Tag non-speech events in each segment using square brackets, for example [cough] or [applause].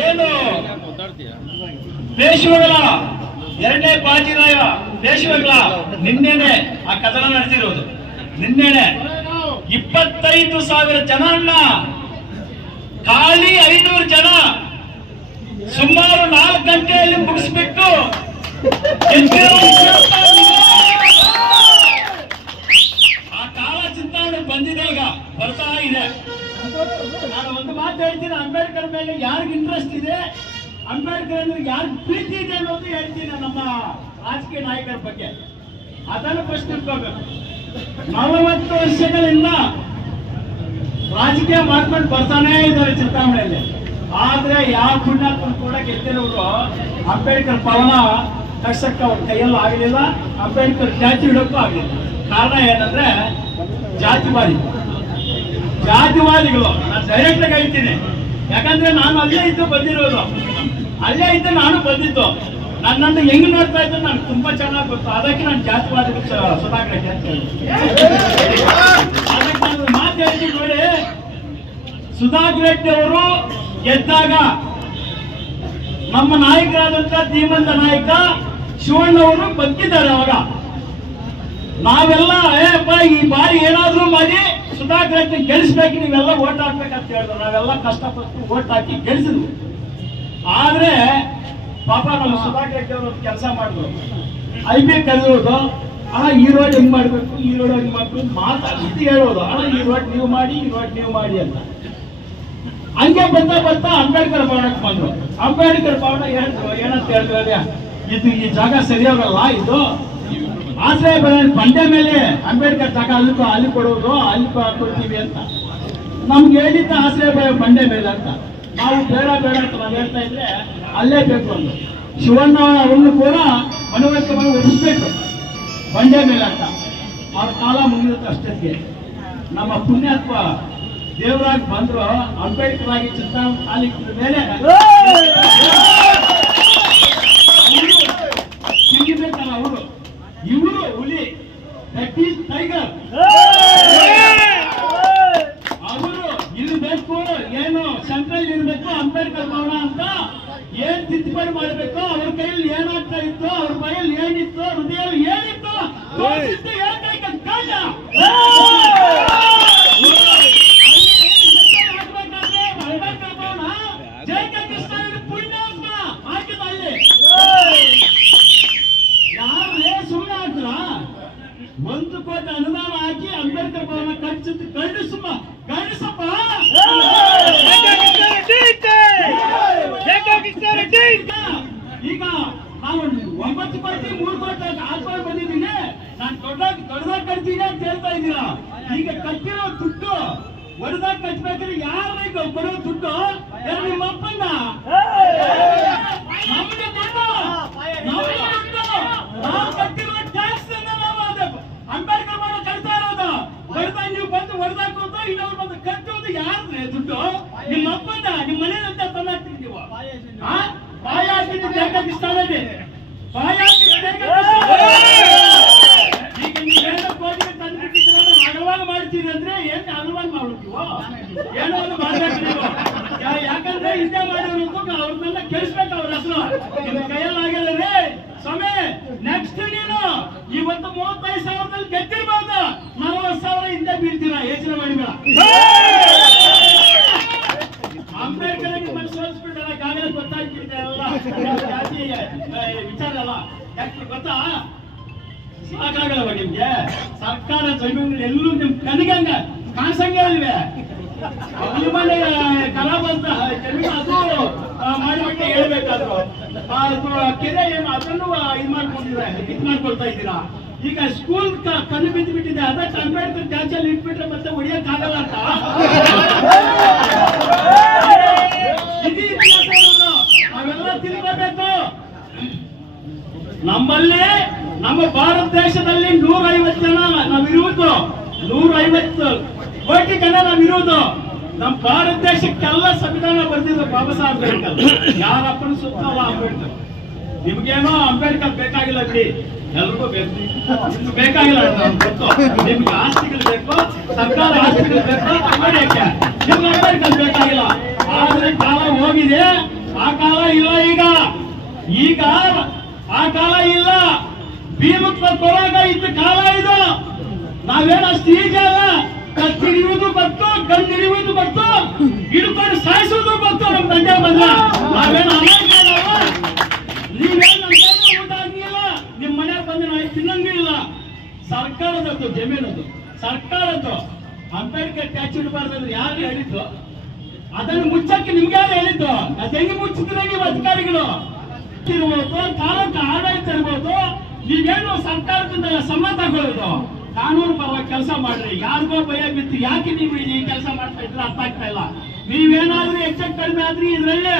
ಏನು? ಪೇಶ್ವೆಗಳ ಎರಡನೇ ಬಾಜಿರಾಯ ಪೇಶ್ವೆಗಳ ನಿನ್ನೆನೆ ಆ ಕದನ ನಡೆದಿರೋದು ನಿನ್ನೆನೆ ಇಪ್ಪತ್ತೈದು ಸಾವಿರ ಜನ ಅಣ್ಣ ಖಾಲಿ ಐನೂರು ಜನ ಸುಮಾರು ನಾಲ್ಕು ಗಂಟೆಯಲ್ಲಿ ಮುಗಿಸ್ಬಿಟ್ಟು ಒಂದು ಮಾತು ಹೇಳ್ತೀನಿ, ಅಂಬೇಡ್ಕರ್ ಮೇಲೆ ಯಾರಿಗೆ ಇಂಟ್ರೆಸ್ಟ್ ಇದೆ, ಅಂಬೇಡ್ಕರ್ ಅಂದ್ರೆ ಯಾರು ಪ್ರೀತಿ ಇದೆ ಅನ್ನೋದು ಹೇಳ್ತೀನಿ ನಮ್ಮ ರಾಜಕೀಯ ನಾಯಕರ ಬಗ್ಗೆ. ಅದನ್ನು ಪ್ರಶ್ನೆ ಇಟ್ಕೋಬೇಕು ನಲವತ್ತು ವರ್ಷಗಳಿಂದ ರಾಜಕೀಯ ಮಾಡ್ಕೊಂಡು ಬರ್ತಾನೇ ಇದ್ದಾರೆ ಚಿಂತಾಮಣಿಯಲ್ಲಿ. ಆದ್ರೆ ಯಾವ ಪುಣ್ಯಾತ್ಮ ಕೂಡ ಗೆದ್ದಿರೋರು ಅಂಬೇಡ್ಕರ್ ಪವನ ಕಷ್ಟಕ್ಕೆ ಅವ್ರ ಕೈಯಲ್ಲೂ ಆಗಲಿಲ್ಲ ಅಂಬೇಡ್ಕರ್ ಜಾತಿ ಇಡೋಕ್ಕೂ ಆಗಲಿಲ್ಲ ಕಾರಣ ಏನಂದ್ರೆ ಜಾತಿವಾದಿ ಜಾತಿವಾದಿಗಳು ನಾನು ಡೈರೆಕ್ಟ್ ಆಗಿ ಹೇಳ್ತೀನಿ. ಯಾಕಂದ್ರೆ ನಾನು ಅಲ್ಲೇ ಇದ್ದು ಬಂದಿರೋದು. ಅಲ್ಲೇ ಇದ್ದು ನಾನು ಬಂದಿದ್ದು. ನನ್ನನ್ನು ಹೆಂಗ್ ನೋಡ್ತಾ ಇದ್ದು ನನ್ಗೆ ತುಂಬಾ ಚೆನ್ನಾಗಿ ಗೊತ್ತು. ಅದಕ್ಕೆ ನಾನು ಜಾತಿವಾದಿ ಸುಧಾಕರ ಅದಕ್ಕೆ ನಾನು ಮಾತು ಹೇಳ್ತೀನಿ ನೋಡಿ. ಸುಧಾಕರ್ ರೆಡ್ಡಿ ಅವರು ಗೆದ್ದಾಗ ನಮ್ಮ ನಾಯಕರಾದಂತ ಧೀಮಂತ ನಾಯಕ ಶಿವಣ್ಣ ಅವರು ಬಂದಿದ್ದಾರೆ ಅವಾಗ. ನಾವೆಲ್ಲ ಏಪ್ಪ ಈ ಬಾರಿ ಏನಾದ್ರೂ ಮಾಡಿ ಸುಧಾಕರ್ ರೆಡ್ಡಿ ಗೆಲ್ಲಿಸ್ಬೇಕು, ನೀವೆಲ್ಲ ಓಟ್ ಹಾಕ್ಬೇಕಂತ ಹೇಳಿದ್ರು. ನಾವೆಲ್ಲ ಕಷ್ಟಪಟ್ಟು ಓಟ್ ಹಾಕಿ ಗೆಲ್ಸಿದ್ವಿ ಆದ್ರೆ ಪಾಪ ನಮ್ಮ ಸುಧಾಕರ್ ಅವರು ಕೆಲಸ ಮಾಡಿದ್ರು. ಐ ಬಿ ಕಲಿಯೋದು ಆ, ಈ ರೋಡ್ ಹೆಂಗ್ ಮಾಡ್ಬೇಕು, ಈ ರೋಡ್ ಹೆಂಗ್ ಮಾಡ್ಬೇಕು ಮಾತಾಡ್ತಿ ಹೇಳೋದು. ಅಣ್ಣ, ಈ ರೋಡ್ ನೀವು ಮಾಡಿ, ಈ ರೋಡ್ ನೀವು ಮಾಡಿ ಅಂತ. ಹಂಗೆ ಬರ್ತಾ ಬರ್ತಾ ಅಂಬೇಡ್ಕರ್ ಭವನಕ್ಕೆ ಬಂದ್ರು. ಅಂಬೇಡ್ಕರ್ ಭವನ ಹೇಳಿದ್ರು ಏನಂತ ಹೇಳ್ತಾರೆ ಇದು ಈ ಜಾಗ ಸರಿಯಾಗಲ್ಲ, ಇದು ಆಶ್ರಯ ಬಂಡೆ ಮೇಲೆ ಅಂಬೇಡ್ಕರ್ ಜಾಗ ಅಲ್ಲಿ ಅಲ್ಲಿ ಕೊಡೋದು ಅಲ್ಲಿ ಕೊಡ್ತೀವಿ ಅಂತ. ನಮ್ಗೆ ಹೇಳಿದ್ದ ಆಶ್ರಯ ಬಂಡೆ ಮೇಲೆ ಅಂತ. ನಾವು ಬೇಡ ಬೇಡ ಅಂತ ನಾವು ಹೇಳ್ತಾ ಇದ್ರೆ ಅಲ್ಲೇ ಬೇಕು ಅಂತ. ಶಿವಣ್ಣ ಅವರನ್ನು ಕೂಡ ಮಾಡಿ ಒಪ್ಪಿಸ್ಬೇಕು ಬಂಡೆ ಮೇಲೆ ಅಂತ. ಅವ್ರ ಕಾಲ ಮುಗಿದ ಅಷ್ಟೊತ್ತಿಗೆ ನಮ್ಮ ಪುಣ್ಯಾತ್ಮ ದೇವರಾಗಿ ಬಂದ್ರು, ಅಂಬೇಡ್ಕರ್ ಆಗಿ ಕಾಲಿಕ್ಕಿದ ಮೇಲೆ ಸಿಗಿಬೇಕಲ್ಲ ಅವರು ಇವರು ಹುಲಿ ದಟ್ ಈಸ್ ಟೈಗರ್ ಅವರು ಇರಬೇಕು ಏನು ಇರಬೇಕು ಅಂಬೇಡ್ಕರ್ ಭವನ ಅಂತ ಏನ್ ತಿದ್ದುಪಡಿ ಮಾಡಬೇಕು, ಅವ್ರ ಕೈಯಲ್ಲಿ ಏನಾಗ್ತಾ ಇತ್ತು, ಅವ್ರ ಕೈಯಲ್ಲಿ ಏನಿತ್ತು ಹೃದಯ ಏನಿತ್ತು ತೋರಿಸಿದ್ದು ಏಕೈಕ ಕಾರಣ. ಅಲ್ಲಿ ಸೆಂಟ್ರಲ್ ಆಗ್ಬೇಕಾದ್ರೆ ಅಂಬೇಡ್ಕರ್ ಭವನ ಜಯಕ ಕೃಷ್ಣ ಪುಣ್ಯಾತ್ಮ ಹಾಕಿದ ಅಲ್ಲಿ ಯಾರೇ ಸುಮ್ಮನೆ ಹಾಕ್ರ ಒಂದು ಕೋಟಿ ಅನುದಾನ ಹಾಕಿ ಅಂಬೇಡ್ಕರ್ ಭವನ ಕಟ್ಟಿಸಿದ್ದು ಕಳಿಸಮ್ಮ ಕಳಿಸಪ್ಪ ಈಗ ಈಗ ನಾವು ಒಂಬತ್ತು ಕೋಟಿ ಮೂರು ಕೋಟಿ ಹಾಕೊಂಡು ಬಂದಿದ್ದೀನಿ. ನಾನು ದೊಡ್ಡ ದೊಡ್ಡದಾಗ ಕಟ್ತೀನಿ ಅಂತ ಹೇಳ್ತಾ ಇದ್ದೀರಾ? ಈಗ ಕಟ್ಟಿರೋ ದುಡ್ಡು ಹೊಡೆದಾಗ ಕಟ್ಬೇಕಾದ್ರೆ ಯಾರು ಬೇಕು? ಕೊಡೋ ದುಡ್ಡು? ನಿಮ್ಮ ಅಪ್ಪನ್ನ ನಮ್ಗೆ ದುಡ್ಡು ನಮ್ಗೆ ದುಡ್ಡು ನಾವು ಕಟ್ಟಿರುವ ಟ್ಯಾಕ್ಸ್ ನಾವು ಅದು ಅಂಬೇಡ್ಕರ್ ಮಾಡೋ ಕಟ್ತಾ ಇರೋದು ಹೊಡೆದಾಗ ನೀವು ಬಂದು ಹೊಡೆದಾಕೋದು ಇನ್ನೊಬ್ರು ಬಂದು ಕಟ್ಟೋದು ಯಾರ್ದ್ರೆ ದುಡ್ಡು ನಿಮ್ಮ ಅಪ್ಪನ ನಿಮ್ಮ ಮನೆ ಅಂತ ತಂದಾಕ್ತೀರಿ ನೀವು ಆ? ಬಾಯ ಹಾಕಿದ್ದು ಬೇಕಾಗಿಸ್ತಾನೆ ಬಾಯ ಹಾಕಿದ್ದು ಬೇಕಾಗಿಸ್ತಾನೆ. ಈಗ ನೀವು ಏನೋ ಕೋಟಿಗೆ ತಂದ್ಬಿಟ್ಟಿದ್ರೆ ಅಂದ್ರೆ ಏನ್ ಅನುಮಾನ ಮಾಡ್ಬಿಡ್ತೀವೋ ಏನೋ ಒಂದು ಮಾತಾಡ್ತೀವೋ ಯಾಕಂದ್ರೆ ಇದೇ ಮಾಡಿರೋದು ಅವ್ರನ್ನೆಲ್ಲ ಕೇಳಿಸ್ಬೇಕು ಅವ್ರ ಹೆಸರು. ನಿಮ್ ರೀ. ಸ್ವಾಮಿ ನೆಕ್ಸ್ಟ್ ನೀನು ಇವತ್ತು ಮೂವತ್ತೈದು ಸಾವಿರದಲ್ಲಿ ಗೆದ್ದಿರ್ಬೋದು. ನಲವತ್ತು ಸಾವಿರ ಹಿಂದೆ ಬೀಳ್ತೀರ, ಯೋಚನೆ ಮಾಡಿಬೇಡ ಅಂಬೇಡ್ಕರ್ ನಿಮ್ಮನ್ನು ಸೋಲಿಸ್ಬಿಟ್ಟಾರ ಈಗಾಗಲೇ ಗೊತ್ತಾಗ್ಬಿಟ್ಟಿದೆ ಎಲ್ಲ ಜಾತಿ ವಿಚಾರ ಅಲ್ಲ ಯಾಕೆ ಗೊತ್ತಾ? ಸಾಕಾಗಲ್ಲವ ನಿಮ್ಗೆ? ಸರ್ಕಾರ ಜಮೀನು ಎಲ್ಲೂ ನಿಮ್ ಕನಿಗಂಗ ಕಾಣಿಸಂಗೆ ಇಲ್ವೇ? ಅಭಿಮಾನಿ ಕಲಾಪ ಅಂತ ಜಮೀನು ಅದು ಮಾಡಿಬಿಟ್ಟು ಹೇಳ್ಬೇಕಾದ್ರು. ಕೆರೆ ಏನು ಅದನ್ನು ಇದು ಮಾಡ್ಕೊಂಡಿದ್ರೆ, ಇದು ಮಾಡ್ಕೊಳ್ತಾ ಇದ್ದೀರಾ? ಈಗ ಸ್ಕೂಲ್ ಕಣ್ಣು ಬಿದ್ದು ಬಿಟ್ಟಿದೆ ಅದಕ್ಕೆ ಅಂಬೇಡ್ಕರ್ ಚಾಚಲ್ಲಿ ಇಟ್ಬಿಟ್ರೆ ಮತ್ತೆ ಹೊಡಿಯಕ್ಕಾಗಲ್ಲ ಅಂತ ಇದು ಇತಿಹಾಸ ಇರೋದು. ನಾವೆಲ್ಲ ತಿಳ್ಕೋಬೇಕು ನಮ್ಮಲ್ಲಿ ನಮ್ಮ ಭಾರತ ದೇಶದಲ್ಲಿ ನೂರ ಐವತ್ತು ಜನ ನಾವಿರುವುದು ನೂರ ಐವತ್ತು ಕೋಟಿ ಜನ ನಾವಿರುವುದು ನಮ್ಮ ಭಾರತ ದೇಶಕ್ಕೆಲ್ಲ ಸಂವಿಧಾನ ಬರ್ತಿದ್ರು ಬಾಬಾ ಸಾಹೇಬ್ ಅಂಬೇಡ್ಕರ್. ಯಾರಪ್ಪನ ಸುತ್ತಲ್ಲ ಅಂಬೇಡ್ಕರ್. ನಿಮ್ಗೇನೋ ಅಂಬೇಡ್ಕರ್ ಬೇಕಾಗಿಲ್ಲ ಬಿಡಿ. ಎಲ್ರಿಗೂ ಬೇಕು. ಬೇಕಾಗಿಲ್ಲ ಗೊತ್ತು. ನಿಮ್ಗೆ ಆಸ್ತಿಗಳು ಬೇಕು, ಸರ್ಕಾರ ಆಸ್ತಿಗಳು ಬೇಕು ಅಂಬೇಡ್ಕರ್ ನಿಮ್ಗೆ ಅಂಬೇಡ್ಕರ್ ಬೇಕಾಗಿಲ್ಲ. ಆದ್ರೆ ಕಾಲ ಹೋಗಿದೆ. ಆ ಕಾಲ ಇಲ್ಲ ಈಗ. ಈಗ ಆ ಕಾಲ ಇಲ್ಲ. ಭೀಮಕ್ಕ ಕೊರಾಗ ಇದ್ದ ಕಾಲ ಇದು. ನಾವೇನು ಅಷ್ಟು ಈಜಿ ಅಲ್ಲ, ಕತ್ತಿ ಹಿಡಿಯುವುದು ಗೊತ್ತು ಹಿಡಿಯುವುದು ಗೊತ್ತು ಹಿಡ್ಕೊಂಡು ಸಾಯಿಸುವುದು ಗೊತ್ತು, ನಮ್ಮ ತಂದೆ ಬಂದ ನಾವೇನು ನಾವು? ನೀವೇನು ಊಟ ಆಗಿಲ್ಲ ನಿಮ್ಮ ಮನೆಗೆ ಬಂದು ನಾವು ತಿನ್ನಂಗೂ ಇಲ್ಲ. ಸರ್ಕಾರದದ್ದು ಜಮೀನದು ಸರ್ಕಾರದ್ದು, ಅಂಬೇಡ್ಕರ್ ಟ್ಯಾಚ್ ಇಡಬಾರ್ದು ಯಾರು ಹೇಳಿದ್ದು? ಅದನ್ನು ಮುಚ್ಚಕ್ಕೆ ನಿಮ್ಗೆ ಯಾರು ಹೇಳಿದ್ದು? ಅದು ಹೆಂಗೆ ಮುಚ್ಚಿದ್ರೆ ನೀವು ಅಧಿಕಾರಿಗಳು ಇರ್ಬೋದು ಕಾಲಕ್ಕೆ ಆಡಳಿತ ಇರ್ಬೋದು ನೀವೇನು ಸರ್ಕಾರದಿಂದ ಸಂಬಳ ತಗೊಳ್ಳೋದು? ಕಾನೂನು ಪರವಾಗಿ ಕೆಲಸ ಮಾಡ್ರಿ. ಯಾರಿಗೋ ಭಯ ಬಿತ್ತು. ಯಾಕೆ ನೀವು ಈ ಕೆಲಸ ಮಾಡ್ತಾ ಇದ್ರೆ ಅರ್ಥ ಆಗ್ತಾ ಇಲ್ಲ. ನೀವೇನಾದ್ರೂ ಹೆಚ್ಚು ಕಡಿಮೆ ಆದ್ರಿ, ಇದ್ರಲ್ಲಿ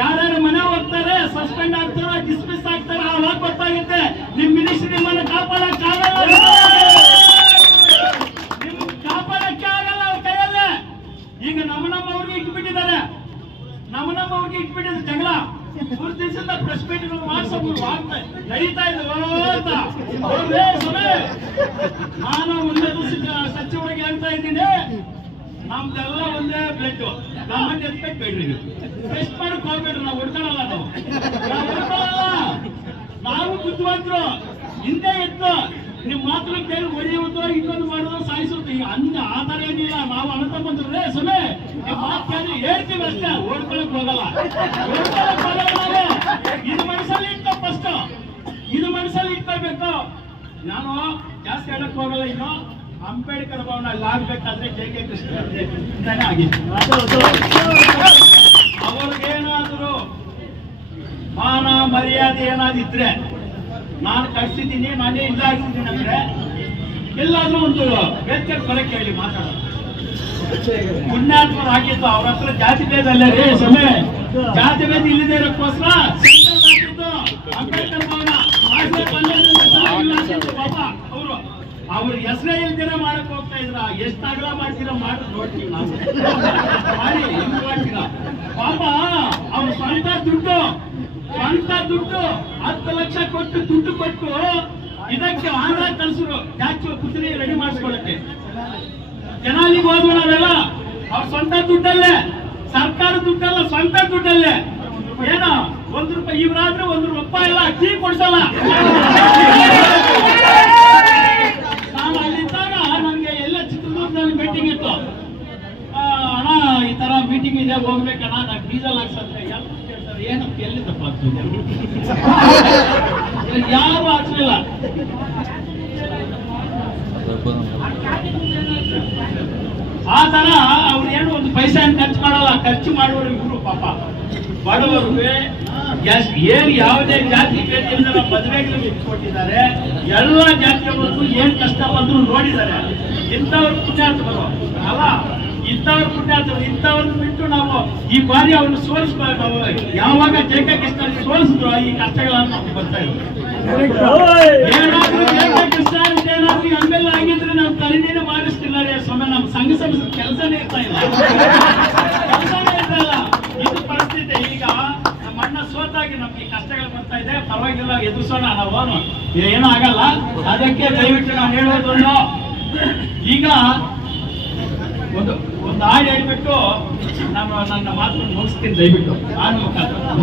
ಯಾರ್ಯಾರು ಮನೆ ಹೋಗ್ತಾರೆ ಸಸ್ಪೆಂಡ್ ಆಗ್ತಾರ ಡಿಸ್ಮಿಸ್ ಆಗ್ತಾರ ಅವಾಗ ಗೊತ್ತಾಗುತ್ತೆ. ನಿಮ್ ಮಿನಿಸ್ಟ್ರಿ ನಿಮ್ಮನ್ನ ಕಾಪಾಡಕ್ ಆಗಲ್ಲ ನಿಮ್ ಕಾಪಾಡಕ್ಕೆ ಆಗಲ್ಲ ಅವ್ರ ಕೈಯಲ್ಲೇ. ಈಗ ನಮ್ಮ ನಮ್ಮವ್ರಿಗೆ ಇಟ್ಬಿಟ್ಟಿದ್ದಾರೆ. ನಮ್ಮ ನಮ್ಮವ್ರಿಗೆ ಜಗಳ. ಮೂರು ದಿವಸದಿಂದ ಪ್ರೆಸ್ ಮಾಡ್ಸೋದು ಆಗ್ತಾ ನಡೀತಾ ಇದ್ರು ಅಂತ. ನಾನು ದಿವಸ ಸಚಿವರಿಗೆ ಹೇಳ್ತಾ ಇದ್ದೀನಿ. ನಮ್ದೆಲ್ಲ ಒಂದೇ ಬ್ಲಡ್ ಗಮನ ಎತ್ಬೇಕು ಬೇಡ್ರಿ ಟೆಸ್ಟ್ ಮಾಡಕ್ ಹೋಗ್ಬೇಡ್ರಿ, ನಾವು ಹುಡ್ಕೊಳ್ಳಲ್ಲ ನಾವು. ನಾವು ಹುಡ್ಕೊಳ್ಳಲ್ಲ ನಾವು ಬುದ್ಧಿವಂತರು. ಹಿಂದೆ ಇತ್ತು. ನಿಮ್ ಮಾತ್ರ ಕೇಳಿ ಹೊಡೆಯುವುದು ಇನ್ನೊಂದು ಮಾಡೋದು ಸಾಯಿಸೋದು ಈಗ ಅಂದ ಆ ಏನಿಲ್ಲ. ನಾವು ಅಣ್ಣ ಬಂದ್ರೆ ಸುಮ್ಮನೆ ಮಾತು ಕೇಳಿ ಹೇಳ್ತೀವಿ ಅಷ್ಟೇ. ಓಡ್ಕೊಳಕ್ ಹೋಗಲ್ಲ ಓಡ್ಕೊಳಕ್ ಹೋಗಲ್ಲ ನಾವು ಇದು ಮನಸ್ಸಲ್ಲಿ ಇಟ್ಕೋ ಫಸ್ಟ್ ಇದು ಮನಸ್ಸಲ್ಲಿ ಇಟ್ಕೋಬೇಕು ನಾನು ಜಾಸ್ತಿ ಹೇಳಕ್ ಹೋಗಲ್ಲ ಇನ್ನು. ಅಂಬೇಡ್ಕರ್ ಭವನ ಅಲ್ಲಿ ಆಗ್ಬೇಕಾದ್ರೆ ಜೆ ಕೆ ಕೃಷ್ಣ ಅವ್ರಿಗೇನಾದ್ರು ಮಾನ ಮರ್ಯಾದೆ ಏನಾದಿದ್ರೆ ನಾನು ಕಳ್ಸಿದ್ದೀನಿ, ನಾನೇ ಇಲ್ಲ ಆಗ್ತಿದ್ದೀನಿ ಅಂದ್ರೆ ಎಲ್ಲಾದ್ರೂ ಒಂದು ವ್ಯಕ್ತಿ ಬರಕ್ಕೆ ಹೇಳಿ ಮಾತಾಡೋದು. ಪುಣ್ಯಾತ್ಮರು ಆಗಿದ್ದು ಅವ್ರ ಹತ್ರ ಜಾತಿ ಭೇದ ಅಲ್ಲ ರೀ ಸಮಯ ಜಾತಿ ಭೇದ ಇಲ್ಲದೇ ಇರೋಕ್ಕೋಸ್ಕರ ಅವ್ರ ಹೆಸರೇ ಇಲ್ದಿರ ಮಾಡಕ್ ಹೋಗ್ತಾ ಇದ್ರ, ಎಷ್ಟು ಅಗಲ ಮಾಡ್ತೀರಾ ಮಾಡಿ ನೋಡ್ತೀವಿ ನಾವು ಹೆಂಗ್ ಮಾಡ್ತೀರಾ. ಪಾಪ, ಅವ್ರ ಸ್ವಂತ ದುಡ್ಡು ಸ್ವಂತ ದುಡ್ಡು, ಹತ್ತು ಲಕ್ಷ ಕೊಟ್ಟು ದುಡ್ಡು ಕೊಟ್ಟು ಇದಕ್ಕೆ ಆಂಧ್ರ ಕಲ್ಸರು ಟ್ಯಾಕ್ಸ್ ಕುದುರೆ ರೆಡಿ ಮಾಡಿಸ್ಕೊಳಕ್ಕೆ ಜನಾಲಿಗೆ ಹೋದ್ವು ನಾವೆಲ್ಲ ಅವ್ರ ಸ್ವಂತ ದುಡ್ಡಲ್ಲೇ, ಸರ್ಕಾರ ದುಡ್ಡಲ್ಲ, ಸ್ವಂತ ದುಡ್ಡಲ್ಲೇ. ಏನ, ಒಂದ್ ರೂಪಾಯಿ ಇವ್ರಾದ್ರೆ ಒಂದ್ ರೂಪಾಯಿ ಇಲ್ಲ ಟೀ ಕೊಡ್ಸಲ್ಲ ನಾನು ಅಲ್ಲಿದ್ದಾಗ ನನಗೆ ಎಲ್ಲ ಚಿತ್ರದುರ್ಗದಲ್ಲಿ ಮೀಟಿಂಗ್ ಇತ್ತು ಆ, ಅಣ್ಣ ಈ ತರ ಮೀಟಿಂಗ್ ಇದೆ ಹೋಗ್ಬೇಕಣ್ಣ ನಾನು ಡೀಸೆಲ್ ಹಾಕ್ಸಂತೆ ಎಲ್ಲ ಕೇಳ್ತಾರೆ ಏನಪ್ಪ ಎಲ್ಲಿ ತಪ್ಪಾಗ್ತದೆ ಯಾರು ಹಾಕ್ಲಿಲ್ಲ ಆ ತರ ಅವ್ರು ಏನು ಒಂದು ಪೈಸೆ ಖರ್ಚು ಮಾಡಲ್ಲ ಖರ್ಚು ಮಾಡುವರು ಇವರು ಪಾಪ. ಬಡವರಿಗೆ ಎಸ್- ಏನ್ ಯಾವುದೇ ಜಾತಿ ಇಲ್ಲದ ಮದುವೆಗಳು ಇಟ್ಕೊಟ್ಟಿದ್ದಾರೆ, ಎಲ್ಲ ಜಾತಿಯವರೆಗೂ ಏನ್ ಕಷ್ಟ ಬಂದ್ರು ನೋಡಿದ್ದಾರೆ. ಇಂಥವ್ರು ಪುಣ್ಯಾತ್ಮರು ಅಲ್ಲ, ಇಂಥವ್ರು ಪುಣ್ಯಾತ್ಮರು, ಇಂಥವ್ರನ್ನ ಬಿಟ್ಟು ನಾವು ಈ ಬಾರಿ ಅವ್ರನ್ನ ಸೋಲಿಸ್ಬೇಕು ಯಾವಾಗ ಜೆ ಕೆ ಕೃಷ್ಣ ಸೋಲಿಸಿದ್ರು ಈ ಕಷ್ಟಗಳನ್ನು ನಮ್ಗೆ ಬರ್ತಾ ಇದ್ರು ಏನಾದ್ರೂ ಜೆ ಕೆ ಕೃಷ್ಣ ಏನಾದ್ರೂ ಆಗಿದ್ರೆ ನಾವು ತಲೆನೇನು ಮಾಡಿಸ್ತಿಲ್ಲ ರೀ ಸ್ವಾಮಿ ನಮ್ಮ ಸಂಘ ಸಂಸ್ಥೆ ಕೆಲಸನೇ ಇರ್ತಾ ಇಲ್ಲ. [laughs] ಕೆಲಸನೇ ಇರ್ತಾ ಇಲ್ಲ. ಇದು ಪರಿಸ್ಥಿತಿ. ಈಗ ನಮ್ಮ ಅಣ್ಣ ಸೋತಾಗಿ ನಮ್ಗೆ ಕಷ್ಟಗಳು ಬರ್ತಾ ಇದೆ. ಪರವಾಗಿಲ್ಲ ಎದುರಿಸೋಣ ನಾವು. ಏನೂ ಆಗಲ್ಲ. ಅದಕ್ಕೆ ದಯವಿಟ್ಟು ನಾನು ಹೇಳೋದು ಈಗ ಒಂದು ಒಂದು ಹಾಡು ಹೇಳ್ಬಿಟ್ಟು ನಾನು ನನ್ನ ಮಾತನ್ನು ಮುಗಿಸ್ತೀನಿ ದಯವಿಟ್ಟು. ಹಾಡು ಮುಖಾಂತರ.